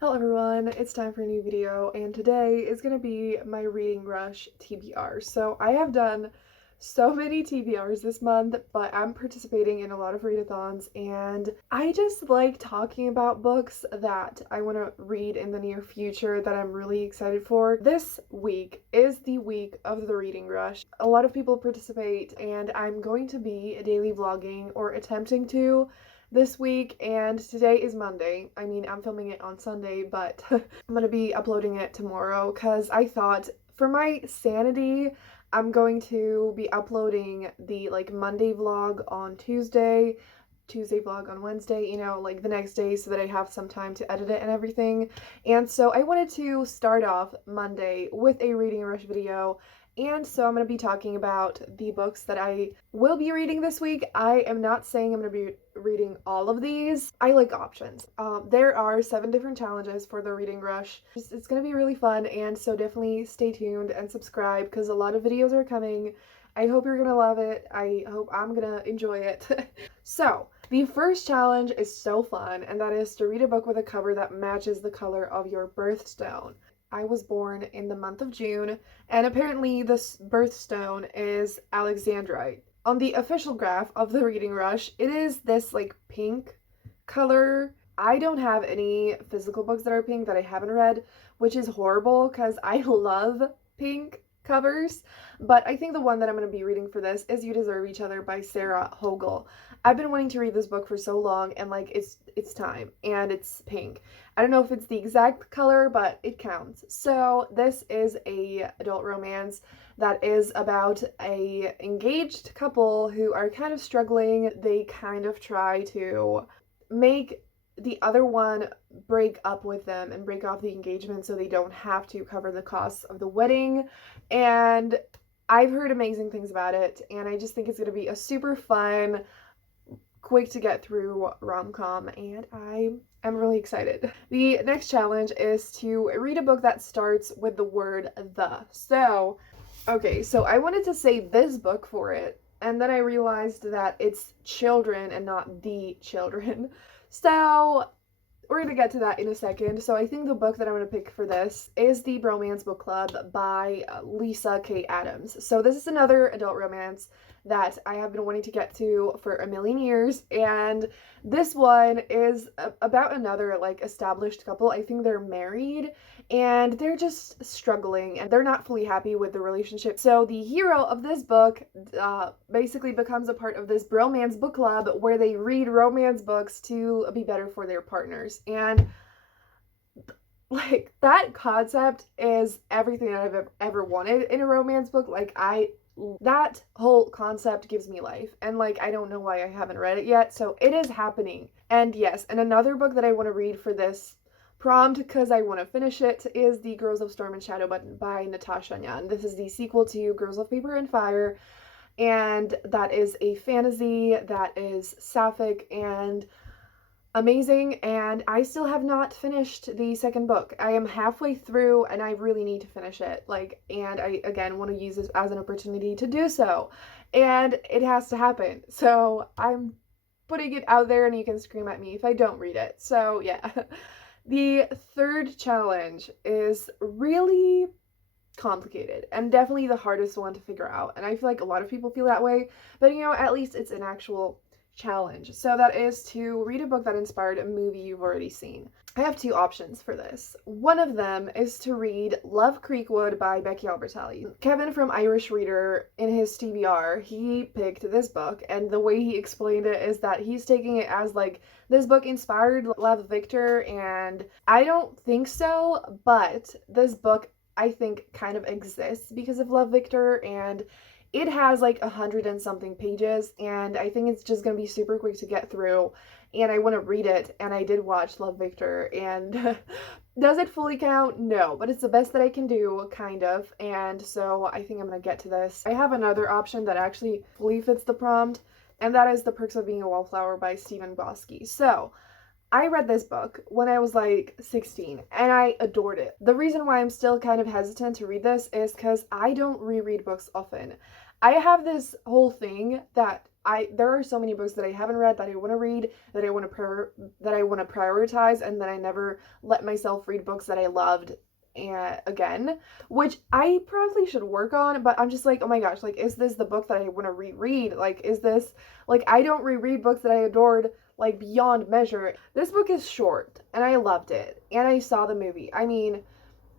Hello everyone, it's time for a new video, and today is going to be my Reading Rush TBR. So I have done so many TBRs this month, but I'm participating in a lot of readathons, and I just like talking about books that I want to read in the near future that I'm really excited for. This week is the week of the Reading Rush. A lot of people participate, and I'm going to be daily vlogging, or attempting to, this week, and today is Monday. I mean, I'm filming it on Sunday, but I'm gonna be uploading it tomorrow because I thought for my sanity, I'm going to be uploading the Monday vlog on Tuesday vlog on Wednesday, the next day, so that I have some time to edit it and everything. And so I wanted to start off Monday with a Reading Rush video. And so I'm going to be talking about the books that I will be reading this week. I am not saying I'm going to be reading all of these. I like options. There are 7 different challenges for the Reading Rush. It's going to be really fun, and so definitely stay tuned and subscribe because a lot of videos are coming. I hope you're going to love it. I hope I'm going to enjoy it. So, the first challenge is so fun, and that is to read a book with a cover that matches the color of your birthstone. I was born in the month of June, and apparently this birthstone is Alexandrite. On the official graph of the Reading Rush, it is this pink color. I don't have any physical books that are pink that I haven't read, which is horrible because I love pink covers, but I think the one that I'm going to be reading for this is You Deserve Each Other by Sarah Hogel. I've been wanting to read this book for so long, and it's time, and it's pink. I don't know if it's the exact color, but it counts. So this is a adult romance that is about a engaged couple who are kind of struggling. They kind of try to make the other one break up with them and break off the engagement so they don't have to cover the costs of the wedding. And I've heard amazing things about it, and I just think it's going to be a super fun, quick to get through rom-com, and I am really excited. The next challenge is to read a book that starts with the word the. So I wanted to say this book for it, and then I realized that it's children and not the children. So we're gonna get to that in a second. So I think the book that I'm gonna pick for this is The Bromance Book Club by Lisa K. Adams. So this is another adult romance that I have been wanting to get to for a million years, and this one is about another established couple. I think they're married, and they're just struggling, and they're not fully happy with the relationship. So the hero of this book basically becomes a part of this bromance book club where they read romance books to be better for their partners. And that concept is everything that I've ever wanted in a romance book. That whole concept gives me life, and I don't know why I haven't read it yet, so it is happening. And yes, and another book that I want to read for this prompt, because I want to finish it, is The Girls of Storm and Shadow by Natasha Nyan. This is the sequel to Girls of Paper and Fire, and that is a fantasy that is sapphic and amazing, and I still have not finished the second book. I am halfway through, and I really need to finish it, and I again want to use this as an opportunity to do so, and it has to happen. So I'm putting it out there, and you can scream at me if I don't read it. So yeah. The third challenge is really complicated and definitely the hardest one to figure out, and I feel like a lot of people feel that way, but at least it's an actual challenge. So that is to read a book that inspired a movie you've already seen. I have 2 options for this. One of them is to read Love Creekwood by Becky Albertalli. Kevin from Irish Reader, in his TBR, he picked this book, and the way he explained it is that he's taking it as this book inspired Love Victor, and I don't think so, but this book I think kind of exists because of Love Victor, and it has 100 and something pages, and I think it's just gonna be super quick to get through, and I want to read it. And I did watch Love Victor, and does it fully count? No, but it's the best that I can do, kind of, and so I think I'm gonna get to this. I have another option that actually fully fits the prompt, and that is The Perks of Being a Wallflower by Stephen Bosky. So I read this book when I was 16, and I adored it. The reason why I'm still kind of hesitant to read this is because I don't reread books often. I have this whole thing that there are so many books that I haven't read that I want to read, that I want to prioritize, and that I never let myself read books that I loved and again, which I probably should work on, but I'm just like, oh my gosh, like, is this the book that I want to reread? Like, is this, like, I don't reread books that I adored, like, beyond measure. This book is short, and I loved it, and I saw the movie. I mean,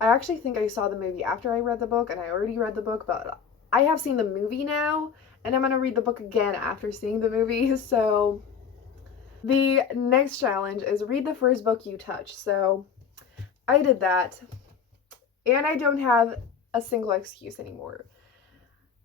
I actually think I saw the movie after I read the book, and I already read the book, but I have seen the movie now, and I'm gonna read the book again after seeing the movie, so the next challenge is read the first book you touch. So I did that, and I don't have a single excuse anymore.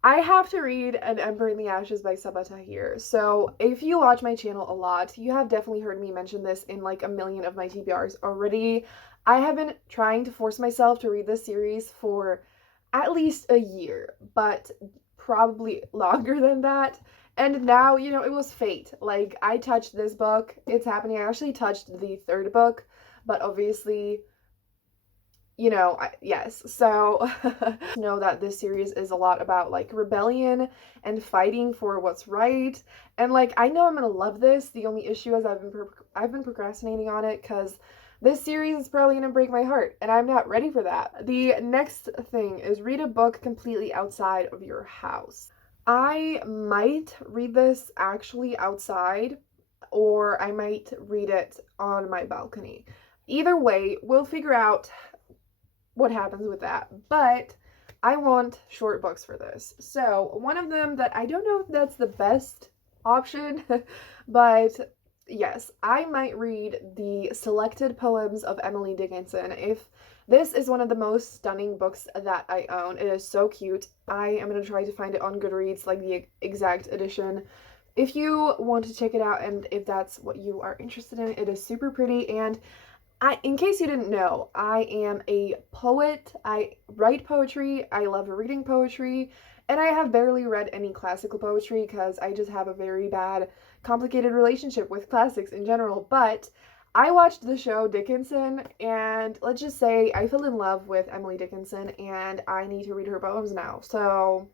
I have to read An Ember in the Ashes by Sabaa Tahir. So if you watch my channel a lot, you have definitely heard me mention this in like a million of my TBRs already. I have been trying to force myself to read this series for at least a year, but probably longer than that. And now, you know, it was fate. Like, I touched this book. It's happening. I actually touched the third book, but obviously, you know, yes. So, know that this series is a lot about like rebellion and fighting for what's right. And like, I know I'm gonna love this. The only issue is I've been procrastinating on it because this series is probably gonna break my heart, and I'm not ready for that. The next thing is read a book completely outside of your house. I might read this actually outside, or I might read it on my balcony. Either way, we'll figure out what happens with that. But I want short books for this. So one of them that I don't know if that's the best option, but yes, I might read the Selected Poems of Emily Dickinson. If this is one of the most stunning books that I own. It is so cute. I am going to try to find it on Goodreads, like the exact edition. If you want to check it out and if that's what you are interested in, it is super pretty. And in case you didn't know, I am a poet. I write poetry. I love reading poetry. And I have barely read any classical poetry because I just have a very bad, complicated relationship with classics in general. But I watched the show Dickinson, and let's just say I fell in love with Emily Dickinson, and I need to read her poems now. So,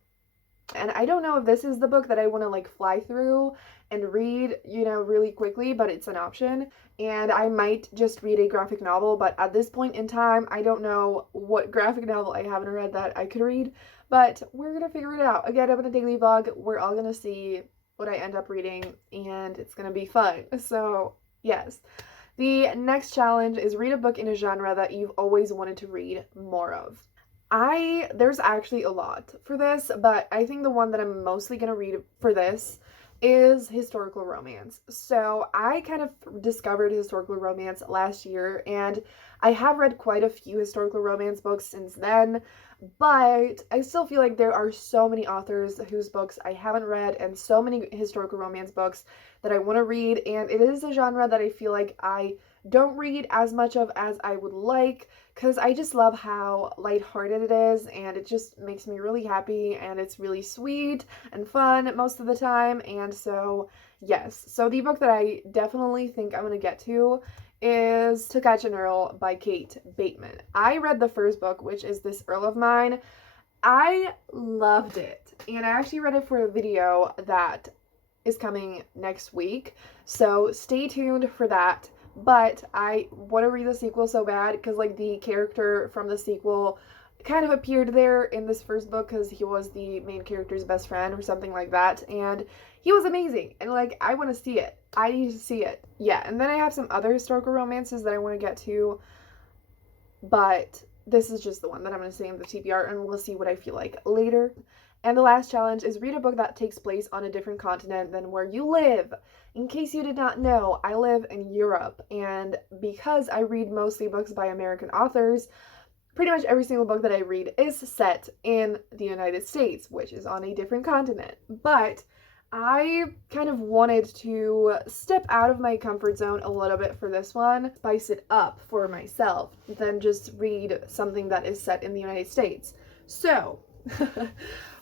and I don't know if this is the book that I want to like fly through and read, you know, really quickly, but it's an option. And I might just read a graphic novel, but at this point in time, I don't know what graphic novel I haven't read that I could read, but we're gonna figure it out. Again, I'm in a daily vlog. We're all gonna see what I end up reading, and it's gonna be fun. So, yes. The next challenge is read a book in a genre that you've always wanted to read more of. There's actually a lot for this, but I think the one that I'm mostly going to read for this is historical romance. So I kind of discovered historical romance last year, and I have read quite a few historical romance books since then, but I still feel like there are so many authors whose books I haven't read and so many historical romance books that I want to read, and it is a genre that I feel like I don't read as much of as I would like, because I just love how lighthearted it is, and it just makes me really happy, and it's really sweet and fun most of the time. And so yes, so the book that I definitely think I'm gonna get to is To Catch an Earl by Kate Bateman. I read the first book, which is This Earl of Mine. I loved it, and I actually read it for a video that is coming next week, so stay tuned for that. But I want to read the sequel so bad because like the character from the sequel kind of appeared there in this first book because he was the main character's best friend or something like that, and he was amazing, and like I want to see it. I need to see it. Yeah, and then I have some other historical romances that I want to get to, but this is just the one that I'm going to say in the TBR, and we'll see what I feel like later. And the last challenge is read a book that takes place on a different continent than where you live. In case you did not know, I live in Europe, and because I read mostly books by American authors, pretty much every single book that I read is set in the United States, which is on a different continent. But I kind of wanted to step out of my comfort zone a little bit for this one, spice it up for myself, than just read something that is set in the United States. So,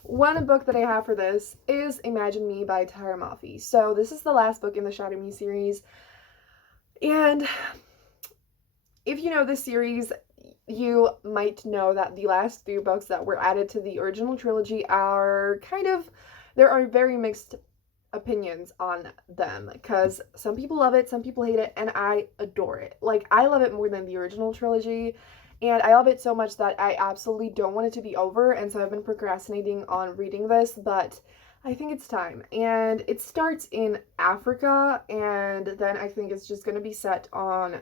one book that I have for this is Imagine Me by Tahira Mafi. So this is the last book in the Shadow Me series, and if you know this series, you might know that the last 3 books that were added to the original trilogy are kind of, there are very mixed opinions on them because some people love it, some people hate it, and I adore it. Like, I love it more than the original trilogy, and I love it so much that I absolutely don't want it to be over, and so I've been procrastinating on reading this, but I think it's time. And it starts in Africa, and then I think it's just gonna be set on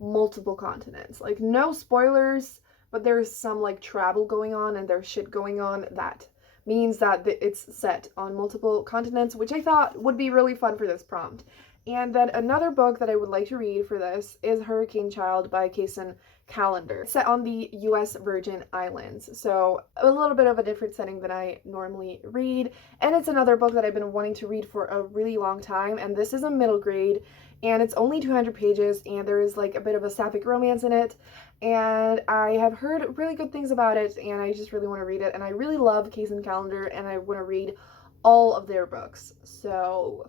multiple continents. Like, no spoilers, but there's some like travel going on and there's shit going on that means that it's set on multiple continents, which I thought would be really fun for this prompt. And then another book that I would like to read for this is Hurricane Child by Kason Calendar. It's set on the US Virgin Islands, so a little bit of a different setting than I normally read. And it's another book that I've been wanting to read for a really long time, and this is a middle grade, and it's only 200 pages, and there is like a bit of a sapphic romance in it, and I have heard really good things about it, and I just really want to read it, and I really love Kason Calendar, and I want to read all of their books. So,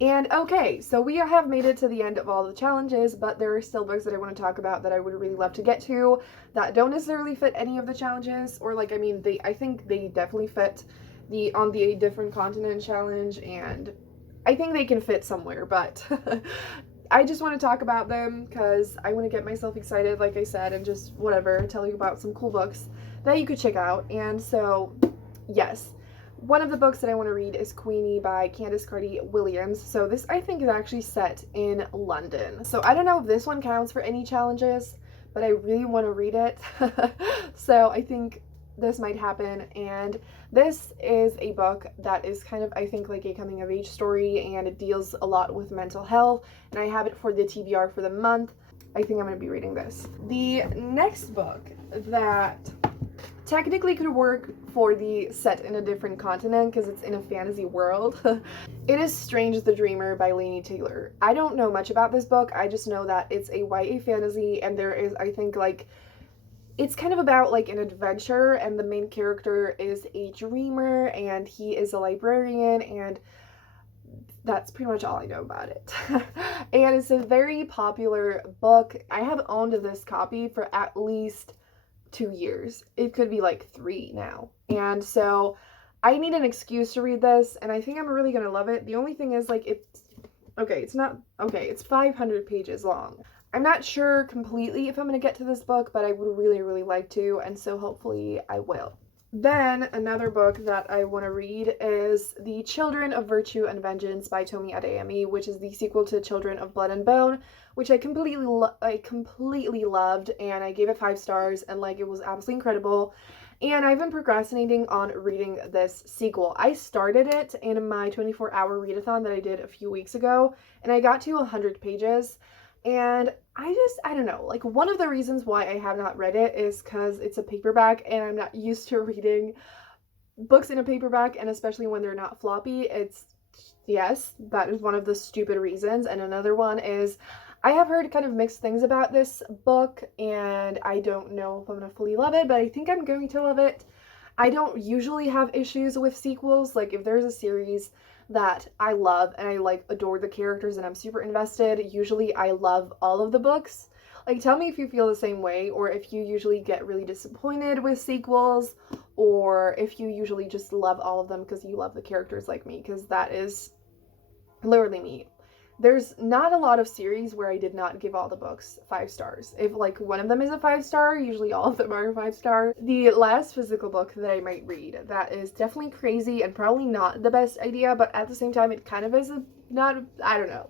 and okay, so we have made it to the end of all the challenges, but there are still books that I want to talk about that I would really love to get to that don't necessarily fit any of the challenges, or like, I mean, I think they definitely fit the on the different continent challenge, and I think they can fit somewhere, but I just want to talk about them because I want to get myself excited, like I said, and just whatever, tell you about some cool books that you could check out. And so, yes, one of the books that I want to read is Queenie by Candice Carty Williams. So this, I think, is actually set in London. So I don't know if this one counts for any challenges, but I really want to read it. So I think this might happen, and this is a book that is kind of, I think, like a coming of age story, and it deals a lot with mental health, and I have it for the TBR for the month. I think I'm going to be reading this. The next book that technically could work for the set in a different continent because it's in a fantasy world. It is Strange the Dreamer by Laini Taylor. I don't know much about this book, I just know that it's a YA fantasy, and there is, I think, like, it's kind of about like an adventure, and the main character is a dreamer and he is a librarian, and that's pretty much all I know about it. And it's a very popular book. I have owned this copy for at least 2 years. It could be like 3 now. And so I need an excuse to read this, and I think I'm really gonna love it. The only thing is, like, it's 500 pages long. I'm not sure completely if I'm going to get to this book, but I would really, really like to, and so hopefully I will. Then another book that I want to read is The Children of Virtue and Vengeance by Tomi Adeyemi, which is the sequel to Children of Blood and Bone, which I completely loved, and I gave it 5 stars, and like, it was absolutely incredible. And I've been procrastinating on reading this sequel. I started it in my 24-hour readathon that I did a few weeks ago, and I got to 100 pages. And I don't know, like, one of the reasons why I have not read it is because it's a paperback, and I'm not used to reading books in a paperback, and especially when they're not floppy. Yes, that is one of the stupid reasons. And another one is I have heard kind of mixed things about this book, and I don't know if I'm gonna fully love it, but I think I'm going to love it. I don't usually have issues with sequels. Like, if there's a series that I love and I like adore the characters and I'm super invested, usually I love all of the books. Like, tell me if you feel the same way, or if you usually get really disappointed with sequels, or if you usually just love all of them because you love the characters like me, because that is literally me. There's not a lot of series where I did not give all the books 5 stars. If like one of them is a 5 star, usually all of them are a 5 star. The last physical book that I might read that is definitely crazy and probably not the best idea, but at the same time it kind of is I don't know.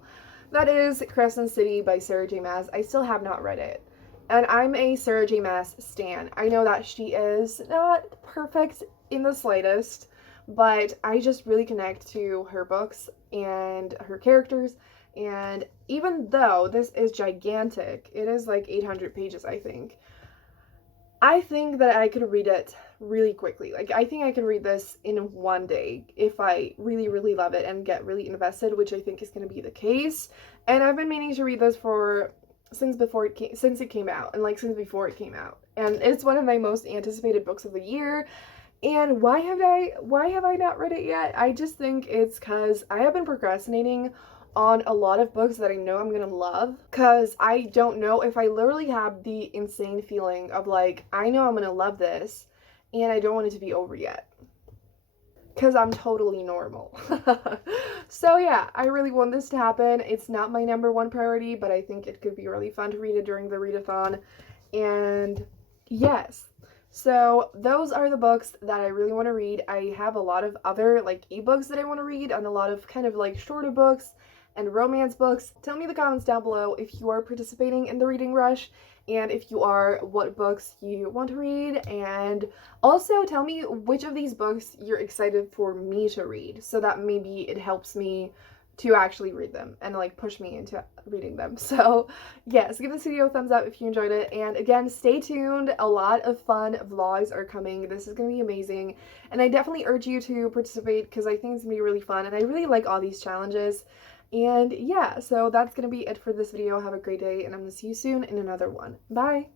That is Crescent City by Sarah J Maas. I still have not read it. And I'm a Sarah J Maas stan. I know that she is not perfect in the slightest, but I just really connect to her books and her characters. And even though this is gigantic, it is like 800 pages, I think that I could read it really quickly. Like, I think I could read this in one day if I really, really love it and get really invested, which I think is going to be the case. And I've been meaning to read this since it came out, and like since before it came out. And it's one of my most anticipated books of the year. And why have I not read it yet? I just think it's because I have been procrastinating on a lot of books that I know I'm gonna love, because I don't know if I literally have the insane feeling of like, I know I'm gonna love this and I don't want it to be over yet. because I'm totally normal. So yeah, I really want this to happen. It's not my number one priority, but I think it could be really fun to read it during the readathon. And yes, so those are the books that I really want to read. I have a lot of other like ebooks that I want to read and a lot of kind of like shorter books and romance books. Tell me in the comments down below if you are participating in the reading rush, and if you are, what books you want to read, and also tell me which of these books you're excited for me to read, so that maybe it helps me to actually read them and like push me into reading them. So yes, give this video a thumbs up if you enjoyed it, and again, stay tuned. A lot of fun vlogs are coming. This is gonna be amazing, and I definitely urge you to participate because I think it's gonna be really fun, and I really like all these challenges. And yeah, so that's gonna be it for this video. Have a great day, and I'm gonna see you soon in another one. Bye!